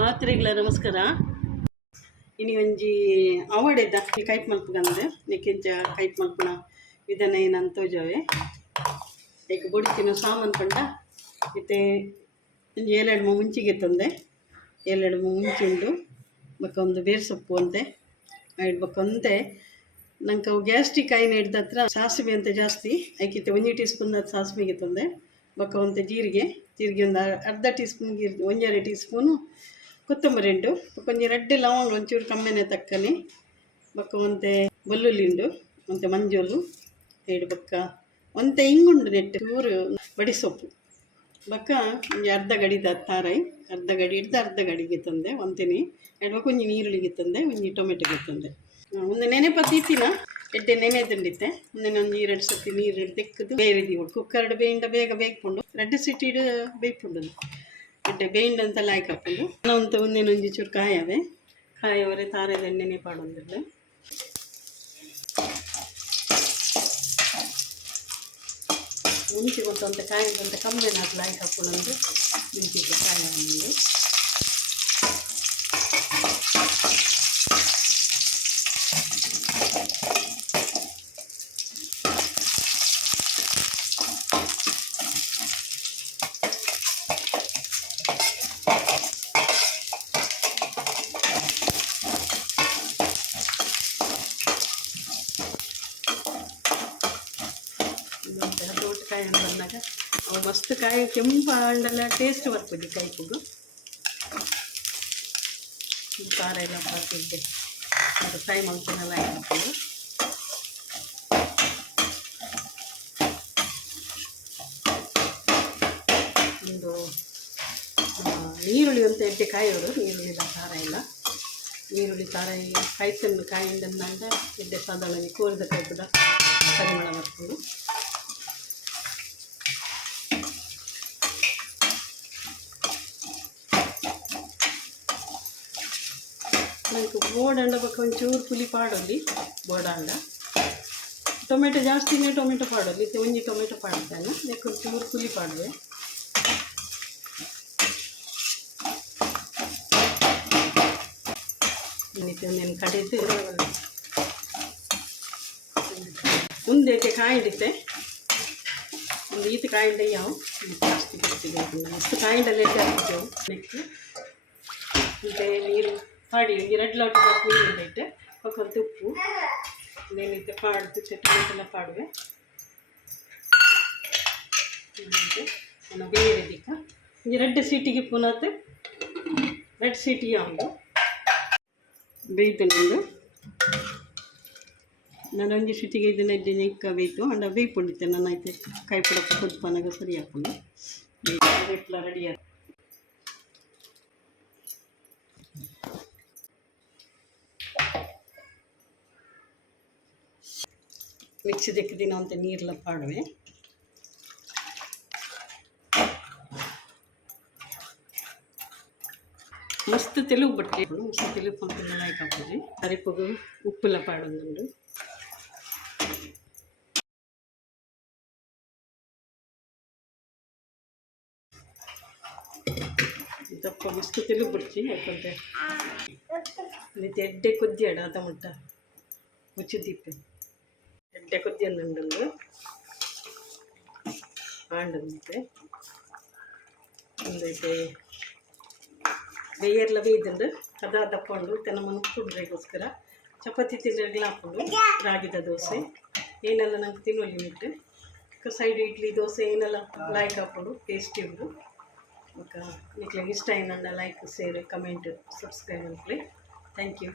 ಮಾತ್ರೆಗಳ ನಮಸ್ಕಾರ. ಇನಿ ಒಂಜಿ ಅವಡೆದ ಕೈಪ್ ಮಲ್ಪಗಂದೆ ನಿಕ್ಕಿಂಚ ಕೈಪ್ ಮಲ್ಪನ ವಿಧಾನ ಏನಂತ ತೋಜವೆ ಈಗ ತಿನ್ನೋ ಸಾಮಾನು ಪಂಡ ಮತ್ತೆ ಒಂಜಿ ಮೂ ಮುಂಚಿಗೆ ತಂದೆ. ಏಳೆಡು ಮೂ ಮುಂಚಿ ಉಂಡು ಬೊಕ್ಕ ಒಂದು ಬೇರ್ ಸೊಪ್ಪು ಅಂತೆ. ಬೊಕ್ಕ ಅಂತೆ ನಂಗೆ ಅವು ಗ್ಯಾಸ್ಟ್ರಿಕ್ ಆಯ್ನ ಹಿಡ್ದ ಹತ್ರ ಸಾಸಿವೆ ಅಂತ ಜಾಸ್ತಿ. ಆಯ್ಕೆ ಒಂದು ಟೀ ಸ್ಪೂನ್ ಅದು ಸಾಸಿವೆಗೆ ತಂದೆ. ಬಕ್ಕ ಒಂದು ಜೀರಿಗೆ ಜೀರಿಗೆ ಒಂದು ಅರ್ಧ ಟೀ ಸ್ಪೂನ್ ಒಂದೆರಡು ಟೀ ಸ್ಪೂನು ಕೊತ್ತಂಬರಿ ಉಂಡು ಕೊಂಚ ರೆಡ್ ಲವಂಗ ಒಂಚೂರು ಕಮ್ಮೆನೆ ತಕ್ಕನೆ, ಬೊಕ್ಕ ಒಂತೆ ಉಂಡು ಒಂತೆ ಮಂಜೋಲು ಏಡು ಬೊಕ್ಕ ಒಂತೆ ಇಂಗುಂಡು ನೆಟ್ಟು, ಚೂರು ಬಡಿ ಸೊಪ್ಪು. ಬೊಕ್ಕ ಒಂಜಿ ಅರ್ಧ ಗಡಿದ ತಾರಾಯಿ ಅರ್ಧ ಗಡಿ, ಹಿಡ್ದು ಅರ್ಧ ಗಡಿಗೆ ತಂದೆ ಒಂತೆನಿ ಎರಡು ಒಂಜಿ ನೀರುಳ್ಳಿಗೆ ತಂದೆ, ಒಂಜಿ ಟೊಮೆಟೊಗೆ ತಂದೆ. ಒಂದು ನೆನೆ ಪತ್ತಿತ್ತಿನ ಎಡ್ಡೆ ನೆನೆ ತಂದಿತ್ತೆ ಒಂದಿನ ಒಂದು ಎರಡು ಸತಿ ನೀರು ತೆಕ್ಕದು ಬೇರೆ ಕುಕ್ಕರ್ಡ್ ಬೇಯಿಂದ ಬೇಗ ಬೇಯ್ಕೊಂಡು ರೆಡ್ ಸಿಟಿ ಬೇಯ್ಕೊಂಡು ಎಡ್ಡೆ ಬೇಯಿಂಡ್ ಅಂತ ಲಾಯ್ಕ್ ಹಾಕೊಂಡು ಅಂತ ಒಂದಿನ ಒಂಜಿ ಚೂರು ಕಾಯವೆ ಕಾಯವರೆ ತಾರದ ಎಣ್ಣೆನೆ ಪಾಡೊಂದಿಲ್ಲ ಮುಂಚೆ ಗೊತ್ತಂತ ಕಾಯಿದಂತ ಕಮ್ಮಿ ನಾಲ್ಕು ಲಾಯ್ಕ್ ಹಾಕೊಂಡು ಮುಂಚಿಗೆ ಕಾಯ ಒಂದು ಮತ್ತೆ ದೊಡ್ಡ ಕಾಯಿ ಬಂದಾಗ ಅವು ಮಸ್ತ್ ಕಾಯಿ, ಕೆಂಪು ಹಣ್ಣೆಲ್ಲ ಟೇಸ್ಟ್ ಬರ್ತದೆ ಕಾಯಿ ಪುಡು ಖಾರ ಎಲ್ಲ ಬರ್ತಿದ್ದೆ ಅದು ಫ್ರೈ ಮಾಡ್ಕೊಂಡೆಲ್ಲ ಹಾಕ್ತೀವಿ ಒಂದು ಈರುಳ್ಳಿ ಅಂತ ಎಡ್ಡೆ ಕಾಯಿ ನೀರುಳ್ಳಿ ಇಲ್ಲ, ಖಾರ ಇಲ್ಲ. ಈರುಳ್ಳಿ, ಖಾರ ಕಾಯಿ ತಂದು ಕಾಯಿಂದ ಎಡ್ಡೆ ಸಾಧಾರಣ ಕೋರಿದ ಕಾಯಿ ಕೂಡ ಪರಿಮಳ ಮಾಡ್ಕೊಂಡು. ನನಗೆ ಬೋಡಂಡ ಬಕ್ಕ ಒಂಚೂರು ಪುಲಿ ಪಾಡೋಲ್ಲಿ ಬೋಡಾಂಡ ಟೊಮೆಟೊ ಜಾಸ್ತಿನೇ ಟೊಮೆಟೊ ಪಾಡೋಲ್ಲಿ ಒಂಜಿ ಟೊಮೆಟೊ ಪಾಡ್ತಾನೆ ಅದಕ್ಕೆ ಒಂಚೂರು ಪುಲಿ ಪಾಡುವೆ ಒಂದೇನು ಕಡೆದು ಮುಂದೆಕ್ಕೆ ಕಾಯಿಡಿತೆ ಒಂದು ಈತ ಕಾಯಿಂಡ ಯಾವ ಜಾಸ್ತಿ ಬರ್ತಿದೆ ಮಸ್ತ್ ಕಾಯಿಂಡಲ್ಲೇ ಜಾಸ್ತಿ ನೆಕ್ಸ್ಟ್, ಮತ್ತೆ ನೀರು. ಎರಡು ಲೋಟ ಬಾಕಿ ನೀರು ಇಟ್ಟು. ಕೊಕ್ಕಂತ ಉಪ್ಪು ನೆನಿತ್ತೆ ಪಾಡ್ದು, ಚಟ್ನಿ ಎಲ್ಲ ಪಾಡುವೆ ನಾನು ದಿಕ್ಕ ಈ ರೆಡ್ ಸೀಟಿಗೆ ಪುನಃ ರೆಡ್ ಸೀಟಿಗೆ ಒಂದು. ಬೇಯ್ತು ನಿಂದು. ನಾನು ಒಂಜಿ ಸೀಟಿಗೆ ಇದನ್ನ ಇದ್ದೆ ಇಕ್ಕ ಬೇಯ್ತು. ಅಂಡ ಬೇಯ್ಕೊಂಡಿದ್ದೆ, ನಾನು ಐತೆ ಕಾಯಿ ಪುಡ ಕುದ್ಪನಾಗ ಸರಿ ಹಾಕೊಂಡು. ರೆಡಿ ಆಯ್ತು. ಮಿಕ್ಸಿ ದಿನ ಅಂತ ನೀರೆಲ್ಲ ಪಾಡುವೆ ಮಸ್ತ್ ತೆಲುಗು ಬಟ್ಟೆ ಮಸ್ತ್ ತೆಲುಗು ಪಂಪಿನ ಲೈಕ್ ಹಾಕೋದು ಅರಿಪಗು ಉಪ್ಪೆಲ್ಲ ಪಾಡೊಂದುಂಡು ದಪ್ಪ ಮಸ್ತ್ ತೆಲುಗು ಬಡ್ಚಿ ಯಾಕಂತೆ ಮತ್ತೆ ಎಡ್ಡೆ ಕೊದ್ದಿ ಅಡ ಅದ ಮುಟ್ಟ ಮುಚ್ಚಿದಿಪ್ಪೆ ಎಡ್ಡೆ ಕೊದ್ದಿ ಅಂದುಂಡು ಆಂಡಂತೆ. ಒಂದೈತೆ ಬೇಯರ್ಲ ಬೇಯ್ದುಂಡು ಅದ ದಪ್ಪಂಡು ತೆನ ಮನ ಕುಡ್ರೆಗೋಸ್ಕರ ಚಪಾತಿ ತಿಂಡಿಗೆಲ್ಲ ಹಾಕೊಂಡು ರಾಗಿದ ದೋಸೆ. ಏನೆಲ್ಲ ನಂಗೆ ತಿನ್ನೋ ಬಿಟ್ಟು ಸೈಡ್ ಇಡ್ಲಿ, ದೋಸೆ ಏನೆಲ್ಲ ಲೈಕ್ ಹಾಕೊಂಡು ಟೇಸ್ಟಿ ಉಂಡು ಮತ್ತು ನಿಕ್ಲಿಗೆ ಇಷ್ಟ ಏನಂಡ ಲೈಕ್ ಶೇರ್ ಕಮೆಂಟ್ ಸಬ್ಸ್ಕ್ರೈಬ್ ಅನ್ಕೊಳ್ಳಿ. Thank you